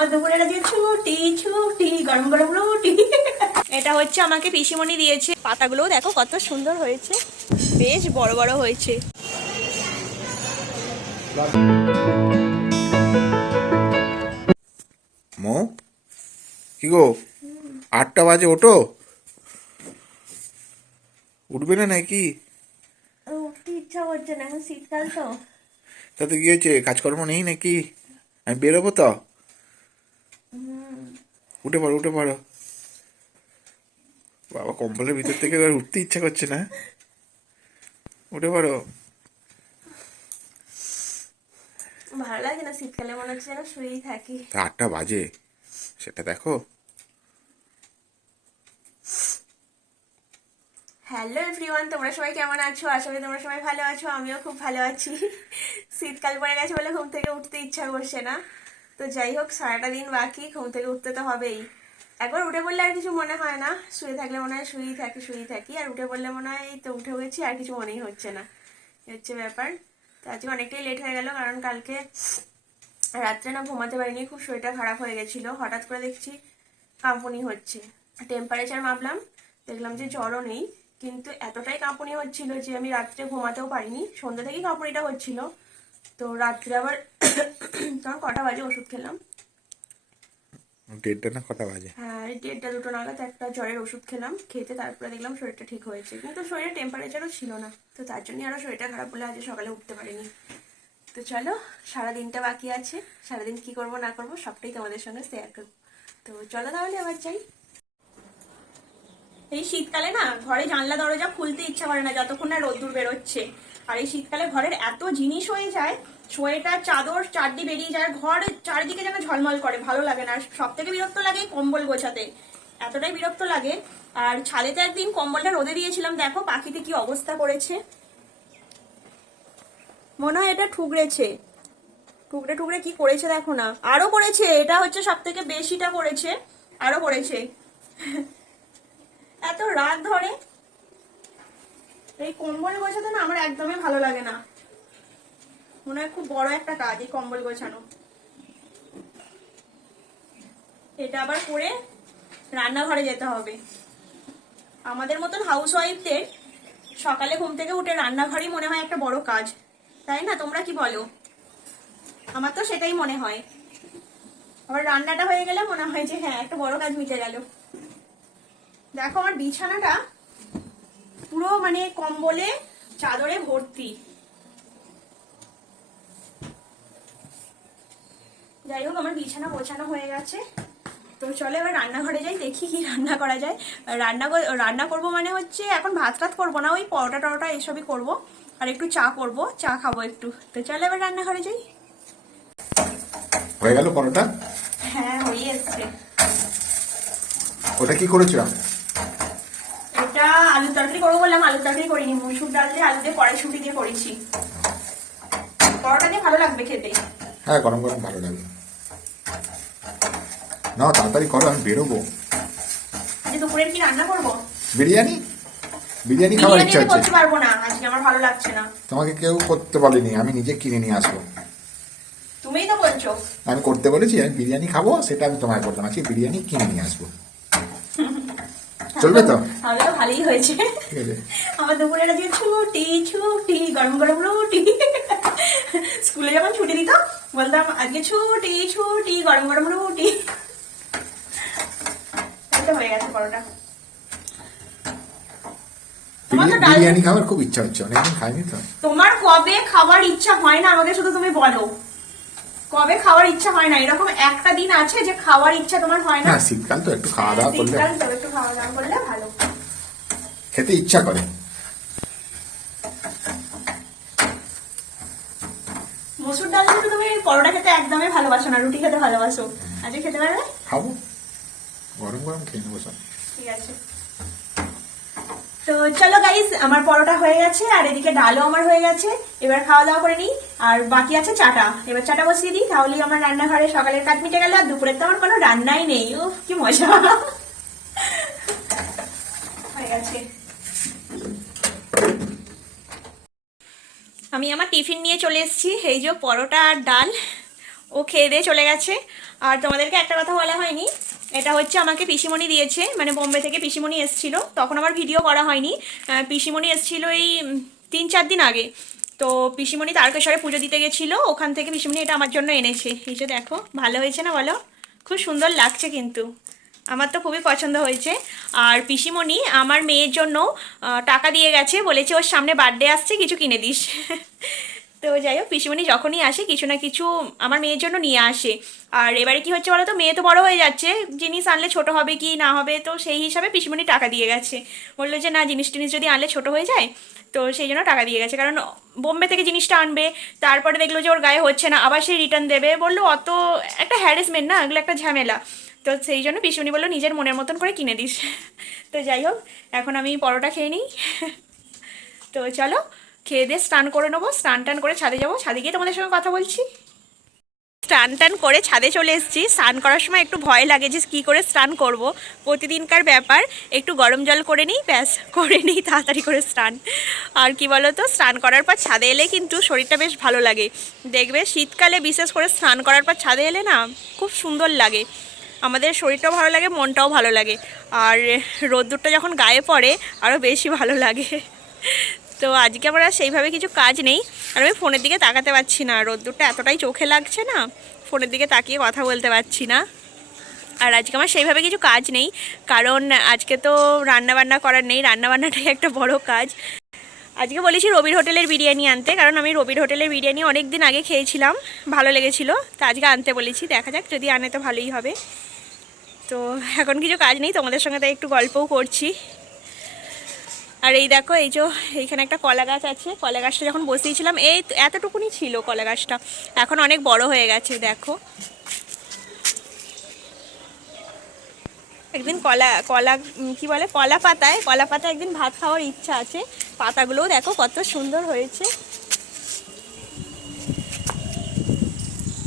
আমার দুপুরের আজকে ছুটি ছুটি, গরম গরম রুটি। এটা হচ্ছে আমাকে পিসিমণি দিয়েছে। পাতাগুলোও দেখো কত সুন্দর হয়েছে, বেশ বড় বড় হয়েছে। মো কি গো, 8টা বাজে, ওঠো। উঠবে না নাকি? উঠতে ইচ্ছা করছে না, এখন শীতকাল তো। তাতে কি হয়েছে, কাজকর্ম নেই নাকি? আমি বেরোবো তো। উঠে পড়ো উঠে পড়ো। বাবা, কম্বলের ভিতর থেকে এবার উঠতে ইচ্ছা করছে না। উঠে পড়ো। ভালো লাগে না শীতকালে, মনে হচ্ছে যেন শুয়েই থাকি। তা 8টা বাজে, সেটা দেখো। হ্যালো এভরিওয়ান, তোমরা সবাই কেমন আছো? আশা করি তোমরা সবাই ভালো আছো, আমিও খুব ভালো আছি। শীতকাল পড়ে গেছে বলে ঘুম থেকে উঠতে ইচ্ছা করছে না। তো যাই হোক, সারাটা দিন বাকি, ঘুম থেকে উঠতে তো হবেই। একবার উঠে পড়লে আর কিছু মনে হয় না, শুয়ে থাকলে মনে হয় শুয়েই থাকি, আর উঠে পড়লে মনে হয় এই তো উঠে গেছি, আর কিছু মনেই হচ্ছে না। এই হচ্ছে ব্যাপার। তো আজকে অনেকটাই লেট হয়ে গেল, কারণ কালকে রাত্রে না ঘুমাতে পারিনি, খুব শরীরটা খারাপ হয়ে গেছিল। হঠাৎ করে দেখছি কাঁপুনি হচ্ছে, টেম্পারেচার মাপলাম, দেখলাম যে জ্বরও নেই, কিন্তু এতটাই কাঁপুনি হচ্ছিল যে আমি রাত্রে ঘুমাতেও পারিনি। সন্ধ্যা থেকেই কাঁপুনিটা হচ্ছিল। তো রাত্রে আবার তখন কটা বাজে ওষুধ খেলাম, 1:30 না কটা বাজে? হ্যাঁ 1:30 2টো নাগাদ একটা জ্বরের ওষুধ খেলাম। খেতে তারপরে দেখলাম শরীরটা ঠিক হয়েছে, কিন্তু শরীরের টেম্পারেচারও ছিল না। তো তার জন্যই আরো শরীরটা খারাপ বলে আজ সকালে উঠতে পারিনি। তো চলো, সারা দিনটা বাকি আছে, সারাদিন কি করব না করব সবটাই তোমাদের সঙ্গে শেয়ার করবো। তো চলো তাহলে আবার যাই। এই শীতকালে না ঘরে জানলা দরজা খুলতে ইচ্ছা করে না যতক্ষণ না রোদ্দুর বেরোচ্ছে। আর এই শীতকালে ঘরের এত জিনিস হয়ে যায়, সোয়েটার চাদর চারদি বেরিয়ে যায়, ঘর চারিদিকে যেন ঝলমল করে, ভালো লাগে না। আর সব থেকে বিরক্ত লাগে কম্বল গোছাতে, এতটাই বিরক্ত লাগে। আর ছাদেতে একদিন কম্বলটা রোদে দিয়েছিলাম, দেখো পাখিতে কি অবস্থা করেছে। মনে হয় এটা ঠুকরেছে, টুকরে টুকরে কি করেছে দেখো না। আরো করেছে, এটা হচ্ছে সব থেকে বেশিটা করেছে, আরো করেছে। এত রাত ধরে এই কম্বল গোছাতে না আমার একদমই ভালো লাগে না। মনে হয় খুব বড় একটা কাজ এই কম্বল গোছানো। এটা আবার করে রান্নাঘরে যেতে হবে। আমাদের মতন হাউস ওয়াইফদের সকালে ঘুম থেকে উঠে রান্নাঘরই মনে হয় একটা বড় কাজ, তাই না? তোমরা কি বলো? আমার তো সেটাই মনে হয়। আবার রান্নাটা হয়ে গেলে মনে হয় যে হ্যাঁ, একটা বড় কাজ মিটে গেল। দেখো আমার বিছানাটা পুরো মানে কম্বলে চাদরে ভর্তি। যাই হোক, আমার বিছানা গোছানো হয়ে গেছে। তো চলো এবার রান্নাঘরে যাই, দেখি কি রান্না করা যায়। রান্না করব মানে হচ্ছে এখন ভাত টাত করবো না, ওই পরোটা টরোটা এসবই করব, আর একটু চা করব, চা খাবো একটু। তো চলো এবার রান্নাঘরে যাই। হয়ে গেল পরোটা? হ্যাঁ, হয়ে এসছে। ওটা কি করেছো? এটা আলুর তরকারি করবো বললাম, আলুর তরকারি করিনি, মসুর ডাল দিয়ে আলু দিয়ে কড়াইশুঁটি দিয়ে করেছি। পরোটা দিয়ে ভালো লাগবে খেতে। হ্যাঁ, গরম গরম ভালো লাগে। না, তাড়াতাড়ি করো, আমি বেরোবো। আজকে দুপুরের কি রান্না করবো? বিরিয়ানি। বিরিয়ানি খাওয়ার ইচ্ছা হচ্ছে। করতে পারবো না, আজকে আমার ভালো লাগছে না। তোমাকে কেউ করতে বলেনি, আমি নিজে কিনে নিয়ে আসবো। তুমিই তো বলছো। আমি করতে বলেছি, আমি বিরিয়ানি খাবো, সেটা আমি তোমায় বললাম আজকে বিরিয়ানি কিনে নিয়ে আসবো। চলবে তো? তাহলে তো ভালোই হয়েছে। ঠিক আছে। আমার দুপুরের আজকে ছুটি ছুটি, গরম গরম রুটি। স্কুলে যখন ছুটি দিত বলতাম আজকে ছুটি ছুটি, গরম গরম রুটি। এটা হয়ে গেছে পরোটা। বিরিয়ানি খাওয়ার খুব ইচ্ছা হচ্ছে, অনেকদিন খাইনি তো। তোমার কবে খাবার ইচ্ছা হয় না আমাকে শুধু তুমি বলো, কবে খাওয়ার ইচ্ছা হয় না? এরকম একটা দিন আছে যে খাওয়ার ইচ্ছা তোমার হয় না? শীতকাল তো একটু খাওয়া দাওয়া করলে, শীতকাল তো একটু খাওয়া দাওয়া করলে ভালো, খেতে ইচ্ছা করে। মসুর ডাল কিন্তু তুমি পরোটা খেতে একদমই ভালোবাসো না, রুটি খেতে ভালোবাসো। আজকে খেতে পারবে? খাবো, গরম গরম খেয়ে নেবো সব। ঠিক আছে। তো চলো গাইস, আমার পরোটা হয়ে গেছে আর এদিকে ডালও আমার হয়ে গেছে। এবার খাওয়া দাওয়া করে নিই, আর বাকি আছে চাটা। এবার চাটা বসিয়ে দিই, তাহলেই আমার রান্নাঘরে সকালের কাজ মিটে গেল। আর দুপুরের তো আমার কোনো রান্নাই নেই। উফ কি মজা। হয়ে গেছে। আমি আমার টিফিন নিয়ে চলে এসেছি, এই যে পরোটা আর ডাল। ও খেয়ে দিয়ে চলে গেছে। আর তোমাদেরকে একটা কথা বলা হয়নি, এটা হচ্ছে আমাকে পিসিমণি দিয়েছে, মানে বোম্বে থেকে পিসিমণি এসেছিল, তখন আমার ভিডিও করা হয়নি। পিসিমণি এসেছিল এই 3-4 দিন আগে। তো পিসিমণি তারকেশ্বরে পুজো দিতে গেছিলো, ওখান থেকে পিসিমণি এটা আমার জন্য এনেছে। এই যে দেখো, ভালো হয়েছে না বলো? খুব সুন্দর লাগছে কিন্তু, আমার তো খুবই পছন্দ হয়েছে। আর পিসিমণি আমার মেয়ের জন্য টাকা দিয়ে গেছে, বলেছে ওর সামনে বার্থডে আসছে, কিছু কিনে দিস। তো যাই হোক, পিসিমণি যখনই আসে কিছু না কিছু আমার মেয়ের জন্য নিয়ে আসে। আর এবারে কি হচ্ছে বলো তো, মেয়ে তো বড় হয়ে যাচ্ছে, জিনিস আনলে ছোট হবে কি না হবে, তো সেই হিসাবে পিসিমণি টাকা দিয়ে গেছে। বললো যে না, জিনিস টিনিস যদি আনলে ছোট হয়ে যায়, তো সেই জন্য টাকা দিয়ে গেছে। কারণ বোম্বে থেকে জিনিসটা আনবে, তারপরে দেখলো যে ওর গায়ে হচ্ছে না, আবার সেই রিটার্ন দেবে, বললো অত একটা হ্যারাসমেন্ট না, এগুলো একটা ঝামেলা। তো সেই জন্য পিসিমণি বললো নিজের মনের মতন করে কিনে দিস। তো যাই হোক, এখন আমি পরোটা খেয়ে নিই। তো চলো, খেয়ে দিয়ে স্নান করে নেবো, স্নান টান করে ছাদে যাবো, ছাদে গিয়ে তোমাদের সঙ্গে কথা বলছি। স্নান টান করে ছাদে চলে এসেছি। স্নান করার সময় একটু ভয় লাগে যে কী করে স্নান করব, প্রতিদিনকার ব্যাপার, একটু গরম জল করে নিই, ব্যাস করে নিই তাড়াতাড়ি করে স্নান। আর কি বলো তো, স্নান করার পর ছাদে এলে কিন্তু শরীরটা বেশ ভালো লাগে। দেখবে শীতকালে বিশেষ করে স্নান করার পর ছাদে এলে না, খুব সুন্দর লাগে, আমাদের শরীরটাও ভালো লাগে, মনটাও ভালো লাগে। আর রোদ্দুরটা যখন গায়ে পড়ে আরও বেশি ভালো লাগে। তো আজকে আমার আর সেইভাবে কিছু কাজ নেই, আর আমি ফোনের দিকে তাকাতে পারছি না, রোদ্দুরটা এতটাই চোখে লাগছে না, ফোনের দিকে তাকিয়ে কথা বলতে পারছি না। আর আজকে আমার সেইভাবে কিছু কাজ নেই, কারণ আজকে তো রান্নাবান্না করার নেই, রান্নাবান্নাটাই একটা বড় কাজ। আজকে বলেছি রবির হোটেলের বিরিয়ানি আনতে, কারণ আমি রবির হোটেলের বিরিয়ানি অনেক দিন আগে খেয়েছিলাম, ভালো লেগেছিলো, তো আজকে আনতে বলেছি, দেখা যাক, যদি আনে তো ভালোই হবে। তো এখন কিছু কাজ নেই, তোমাদের সঙ্গে তাই একটু গল্পও করছি। আর এই দেখো, এই যে এইখানে একটা কলা গাছ আছে, কলা গাছটা যখন বসিয়েছিলাম এই এতটুকুনি ছিল কলা গাছটা, এখন অনেক বড় হয়ে গেছে দেখো। একদিন কলা কলা কি বলে, কলা পাতায় একদিন ভাত খাওয়ার ইচ্ছা আছে। পাতাগুলোও দেখো কত সুন্দর হয়েছে,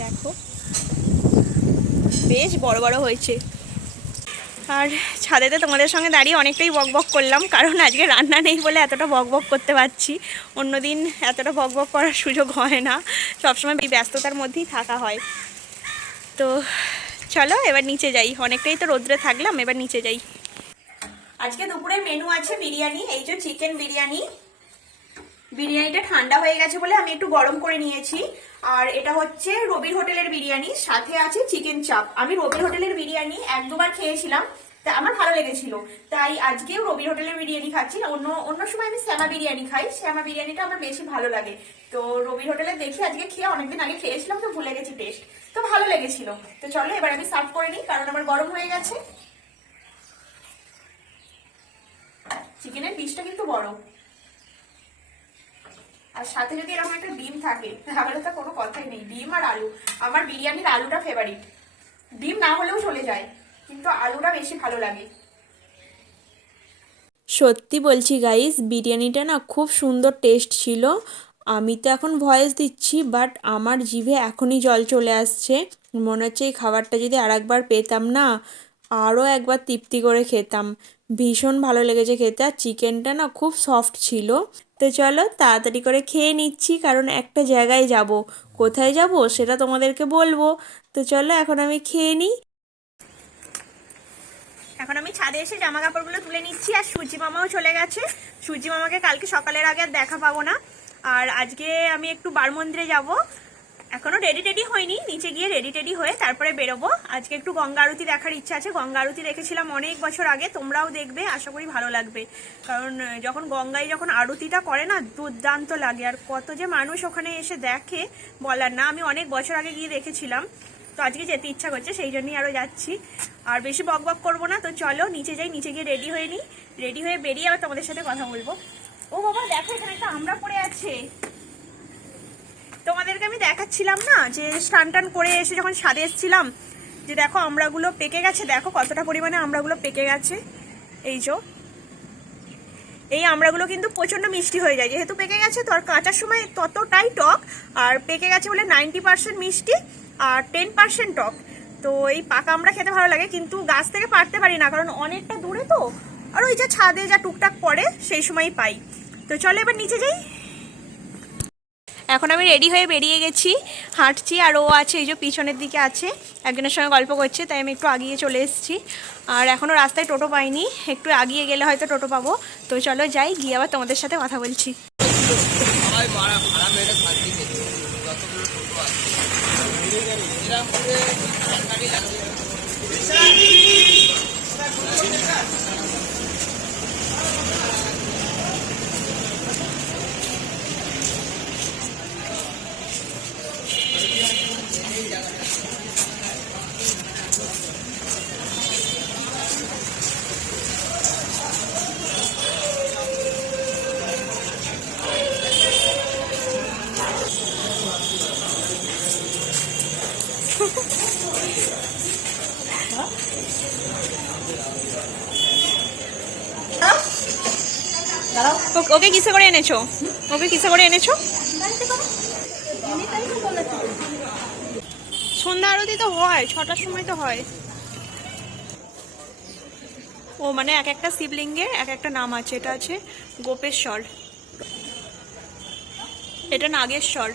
দেখো বেশ বড় বড় হয়েছে। আর ছাদেতে তোমাদের সঙ্গে দাঁড়িয়ে অনেকটাই বকবক করলাম, কারণ আজকে রান্না নেই বলে এতটা বকবক করতে পারছি, অন্যদিন এতটা বকবক করার সুযোগ হয় না, সবসময় ব্যস্ততার মধ্যেই থাকা হয়। তো চলো এবার নিচে যাই, অনেকটাই তো রোদ্রে থাকলাম, এবার নিচে যাই। আজকে দুপুরের মেনু আছে বিরিয়ানি, এই যে চিকেন বিরিয়ানি। বিরিয়ানিটা ঠান্ডা হয়ে গেছে বলে আমি একটু গরম করে নিয়েছি। আর এটা হচ্ছে রবির হোটেলের বিরিয়ানি, সাথে আছে চিকেন চাপ। আমি রবির হোটেলের বিরিয়ানি 1-2 বার খেয়েছিলাম, তা আমার ভালো লেগেছিল, তাই আজকেও রবির হোটেলের বিরিয়ানি খাচ্ছি। অন্য সময় আমি শ্যামা বিরিয়ানি খাই, শ্যামা বিরিয়ানিটা আমার বেশি ভালো লাগে। তো রবির হোটেলে দেখি আজকে খেয়ে, অনেকদিন আগে খেয়েছিলাম তো ভুলে গেছি টেস্ট, তো ভালো লেগেছিল। তো চলো এবার আমি সার্ভ করে নিই, কারণ আমার গরম হয়ে গেছে। চিকেনের পিসটা কিন্তু বড়, আর সাথে যদি এরকম একটা ডিম থাকে তাহলে তো কোনো কথাই নেই। ডিম আর আলু, আমার বিরিয়ানির আলুটা ফেভারিট, ডিম না হলেও চলে যায়, কিন্তু আলুটা বেশি ভালো লাগে। সত্যি বলছি গাইস, বিরিয়ানিটা না খুব সুন্দর টেস্ট ছিল। আমি তো এখন ভয়েস দিচ্ছি, বাট আমার জিভে এখনই জল চলে আসছে, মনে হচ্ছে এই খাবারটা যদি আরেকবার পেতাম না, আরও একবার তৃপ্তি করে খেতাম। ভীষণ ভালো লেগেছে খেতে, আর চিকেনটা না খুব সফট ছিল। তো চলো তাড়াতাড়ি করে খেয়ে নিচ্ছি, কারণ একটা জায়গায় যাব, কোথায় যাব সেটা তোমাদেরকে বলবো। তো চলো এখন আমি খেয়ে নিই। এখন আমি ছাদে এসে জামা কাপড়গুলো তুলে নিচ্ছি, আর সূর্যি মামাও চলে গেছে। সূর্যি মামাকে কালকে সকালের আগে আর দেখা পাবো না। আর আজকে আমি একটু বার মন্দিরে যাব, এখনো রেডি হয়নি, নিচে গিয়ে রেডি হয়ে তারপরে বেরোবো। আজকে একটু গঙ্গা আরতি দেখার ইচ্ছা আছে, গঙ্গা আরতি দেখেছিলাম অনেক বছর আগে, তোমরাও দেখবে, আশা করি ভালো লাগবে। কারণ যখন গঙ্গায় যখন আরতিটা করে না, দুর্দান্ত লাগে, আর কত যে মানুষ ওখানে এসে দেখে বলার না। আমি অনেক বছর আগে গিয়ে দেখেছিলাম, তো আজকে যেতে ইচ্ছা করছে, সেই জন্যই আরও যাচ্ছি। আর বেশি বকবক করবো না, তো চলো নিচে যাই, নিচে গিয়ে রেডি হয়ে নিই, রেডি হয়ে বেরিয়ে আবার তোমাদের সাথে কথা বলবো। ও বাবা দেখো, এখানে একটা আমড়া পড়ে আছে, তোমাদেরকে আমি দেখাচ্ছিলাম না যে স্নান টান করে এসে যখন ছাদে এসেছিলাম, যে দেখো আমড়াগুলো পেকে গেছে, দেখো কতটা পরিমাণে আমড়াগুলো পেকে গেছে। এই যে এই আমড়াগুলো কিন্তু প্রচন্ড মিষ্টি হয়ে যায়, যেহেতু পেকে গেছে, তো আর কাঁচার সময় ততটাই টক, আর পেকে গেছে বলে 90% মিষ্টি আর 10% টক। তো এই পাকা আমড়া খেতে ভালো লাগে, কিন্তু গাছ থেকে পারতে পারি না, কারণ অনেকটা দূরে তো, আর ওই যে ছাদে যা টুকটাক পড়ে সেই সময়ই পাই। তো চলো এবার নিচে যাই। এখন আমি রেডি হয়ে বেরিয়ে গেছি, হাঁটছি, আর ও আছে এই যে পিছনের দিকে আছে, একজনের সঙ্গে গল্প করছে, তাই আমি একটু আগিয়ে চলে এসেছি। আর এখনও রাস্তায় টোটো পাইনি, একটু আগিয়ে গেলে হয়তো টোটো পাবো। তো চলো যাই, গিয়ে আবার তোমাদের সাথে কথা বলছি। ওকে কিসে করে এনেছো? ওকে কিসে করে এনেছো? সন্ধ্যা আরতি তো হয় 6টার সময় তো হয়। ও মানে এক একটা শিবলিঙ্গের এক একটা নাম আছে। এটা আছে গোপেশ্বর, এটা নাগেশ্বর,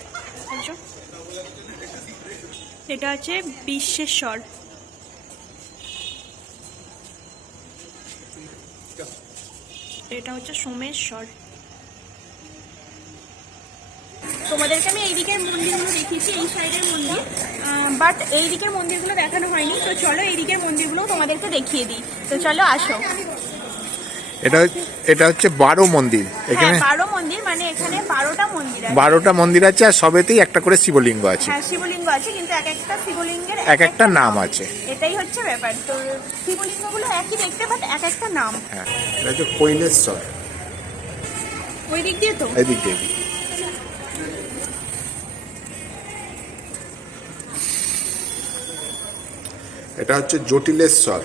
এটা আছে বিশ্বেশ্বর, এটা হচ্ছে সোমেশ্বর। তোমাদেরকে আমি এই দিকের মন্দিরগুলো দেখিয়েছি, এই সাইডের মন্দির, বাট এই দিকের মন্দিরগুলো দেখানো হয়নি। তো চলো এই দিকের মন্দিরগুলো তোমাদেরকে দেখিয়ে দিই। তো চলো আসো। এটা হচ্ছে 12 মন্দির এখানে। 12 মন্দির মানে এখানে 12টা মন্দির আছে। 12টা মন্দির আছে, আর সবেতেই একটা করে শিবলিঙ্গ আছে। হ্যাঁ শিবলিঙ্গ আছে, কিন্তু এক একটা শিবলিঙ্গের এক একটা নাম আছে। এটাই হচ্ছে ব্যাপার। তো শিবলিঙ্গগুলো একই দেখতে, বাট এক একটা নাম। হ্যাঁ, এটা হচ্ছে কৈলেশ্বর। ওই দিক দিয়ে তো এদিক দিয়ে। এটা হচ্ছে জটিলেশ্বর।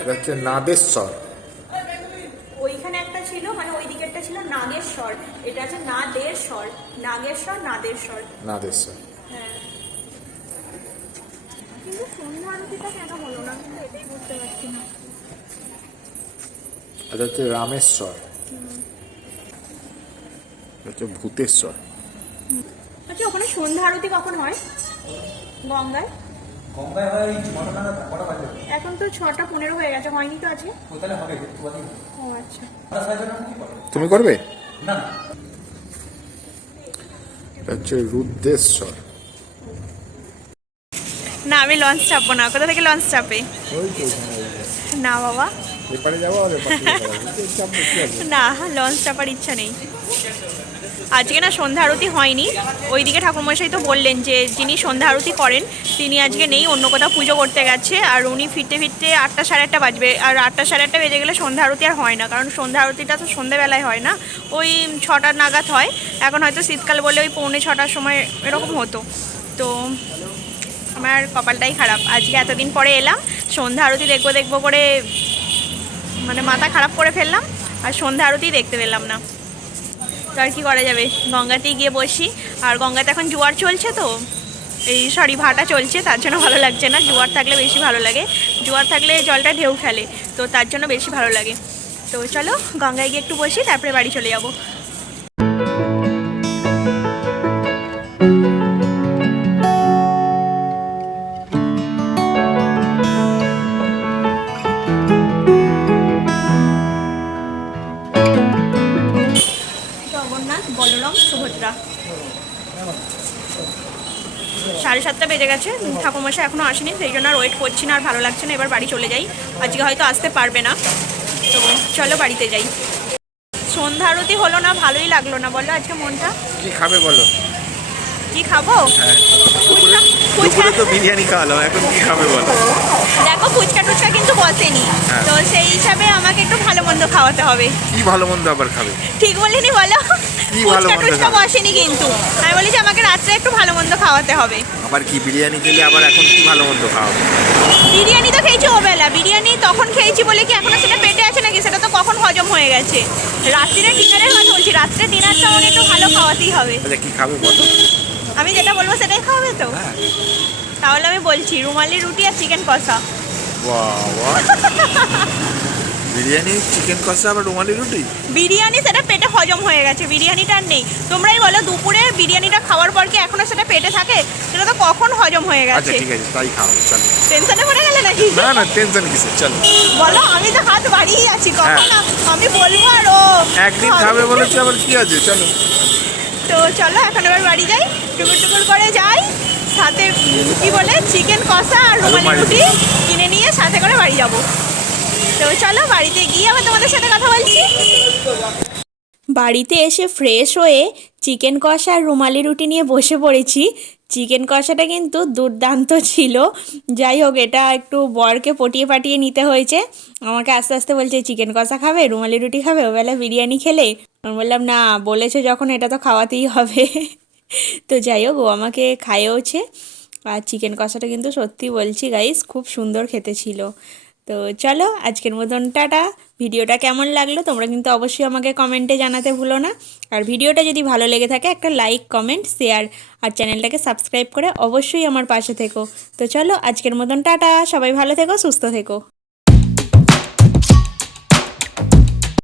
এটা হচ্ছে নাদেশ্বর। ওইখানে একটা ছিল, মানে ওই দিকেরটা ছিল নাগেশ্বর, এটা আছে নাদেশ্বর, নাগেশ্বর নাদেশ্বর। নাদেশ্বর। হ্যাঁ, কিন্তু সন্ধ্যা আরতিটা কেন হলো না, কিন্তু এটাই বুঝতে পারছি না। এটা হচ্ছে রামেশ্বর। এটা হচ্ছে ভূতেশ্বর। আচ্ছা, ওখানে সন্ধ্যা আরতি কখন হয় গঙ্গায়? এখন তো 6:15 হয়ে গেছে, হয়নি তো আছে। ও আচ্ছা, তুমি করবে? না, এটা হচ্ছে রুদ্রেশ্বর। না আমি লঞ্চ চাপবো না। কোথা থেকে লঞ্চ চাপে? না বাবা, না লঞ্চ চাপার ইচ্ছা নেই। আজকে না সন্ধ্যা আরতি হয়নি, ওইদিকে ঠাকুরমশাই তো বললেন যে যিনি সন্ধ্যা আরতি করেন তিনি আজকে নেই, অন্য কোথাও পুজো করতে গেছে। আর উনি ফিরতে ফিরতে 8টা সাড়ে 8টা বাজবে, আর 8টা সাড়ে 8টা বেজে গেলে সন্ধ্যা আরতি আর হয় না, কারণ সন্ধ্যা আরতিটা তো সন্ধ্যেবেলায় হয় না, ওই 6টা নাগাদ হয়। এখন হয়তো শীতকাল বলে ওই 6:45 সময় এরকম হতো। তো আমার কপালটাই খারাপ, আজকে এতদিন পরে এলাম, সন্ধ্যা আরতি দেখবো দেখবো করে মানে মাথা খারাপ করে ফেললাম, আর সন্ধ্যা আরতি দেখতে পেলাম না। তো আর কি করা যাবে, গঙ্গাতেই গিয়ে বসি। আর গঙ্গাতে এখন জোয়ার চলছে, তো এই সরি ভাটা চলছে, তার জন্য ভালো লাগছে না। জোয়ার থাকলে বেশি ভালো লাগে, জোয়ার থাকলে জলটা ঢেউ খেলে, তো তার জন্য বেশি ভালো লাগে। তো চলো গঙ্গায় গিয়ে একটু বসি, তারপরে বাড়ি চলে যাবো। জগন্নাথ, বলরাম, সুভদ্রা। 7:30 বেজে গেছে, ঠাকুরমশাই এখনও আসেনি, সেই জন্য আর ওয়েট করছি না, আর ভালো লাগছে না, এবার বাড়ি চলে যাই। আজকে হয়তো আসতে পারবে না, তো চলো বাড়িতে যাই। সন্ধ্যা আরতি হলো না, ভালোই লাগলো না, বলো আজকে মনটা। কি খাবে বলো? কি খাবো? দুপুরে তো বিরিয়ানি খাওয়ালাম, এখন কি খাবে বলো? দেখো ফুচকা টুচকা কিন্তু বসেনি, তো সেই হিসাবে আমাকে একটু ভালো মন্দ খাওয়াতে হবে। কি ভালো মন্দ আবার খাবে? ঠিক বলিনি বলো? ফুচকা টুচকা বসেনি, কিন্তু আমি বলি যে আমাকে রাত্রে একটু ভালো মন্দ খাওয়াতে হবে। আবার কি বিরিয়ানি খেলে আবার এখন কি ভালো মন্দ খাওয়াবে? বিরিয়ানি তো খেয়েছি ওবেলা, বিরিয়ানি তখন খেয়েছি বলে কি এখনো সেটা পেটে আছে নাকি? সেটা তো কখন হজম হয়ে গেছে। রাত্রিরে ডিনারের কথা বলছি, রাত্রে ডিনারটা আমাকে একটু ভালো খাওয়াতেই হবে। আচ্ছা কি খাবে বলো? আমি যেটা বলবো সেটাই খাওয়াবে তো? তাহলে আমি বলছি রুমালি রুটি আর চিকেন কষা। বাহ বাহ, বিরিয়ানি, চিকেন কষা আবার রুমালি রুটি। বিরিয়ানি সেটা পেটে হজম হয়ে গেছে, বিরিয়ানিটা আর নেই। তোমরাই বলো দুপুরে বিরিয়ানিটা খাওয়ার পর কি এখনো সেটা পেটে থাকে? সেটা তো কখন হজম হয়ে আচ্ছা গেছে। ঠিক আছে, তাই খাওয়াবো, চলো। টেনশনে পড়ে গেলে নাকি? না না, টেনশন কিসের, চলো। বলো, আমি তো হাত বাড়িয়ে আছি, কখন হ্যাঁ। আমি বলবো আর ও একদিন খাবে বলেছি, আবার কি আছে, চলো। তো চলো এখন এবার বাড়ি যাই, টুকুর টুকুর করে যাই, সাথে কি বলে চিকেন কষা আর রুমালি রুমালি রুটি কিনে নিয়ে সাথে করে বাড়ি যাব। তো চলো বাড়িতে গিয়ে আবার তোমাদের সাথে কথা বলছি। বাড়িতে এসে ফ্রেশ হয়ে চিকেন কষা আর রুমালি রুটি নিয়ে বসে পড়েছি। চিকেন কষাটা কিন্তু দুর্দান্ত ছিল। যাই হোক, এটা একটু বরকে পটিয়ে পাটিয়ে নিতে হয়েছে। আমাকে আস্তে আস্তে বলছে চিকেন কষা খাবে, রুমালি রুটি খাবে, ওবেলা বিরিয়ানি খেলে। আমি বললাম না, বলেছে যখন এটা তো খাওয়াতেই হবে। তো যাই হোক, ও আমাকে খাইয়েওছে। আর চিকেন কষাটা কিন্তু সত্যি বলছি গাইস, খুব সুন্দর খেতে ছিল। তো চলো আজকের মতন টাটা। ভিডিওটা কেমন লাগলো তোমরা কিন্তু অবশ্যই আমাকে কমেন্টে জানাতে ভুলো না। আর ভিডিওটা যদি ভালো লেগে থাকে একটা লাইক, কমেন্ট, শেয়ার আর চ্যানেলটাকে সাবস্ক্রাইব করে অবশ্যই আমার পাশে থেকো। তো চলো আজকের মতন টাটা, সবাই ভালো থেকো, সুস্থ থেকো।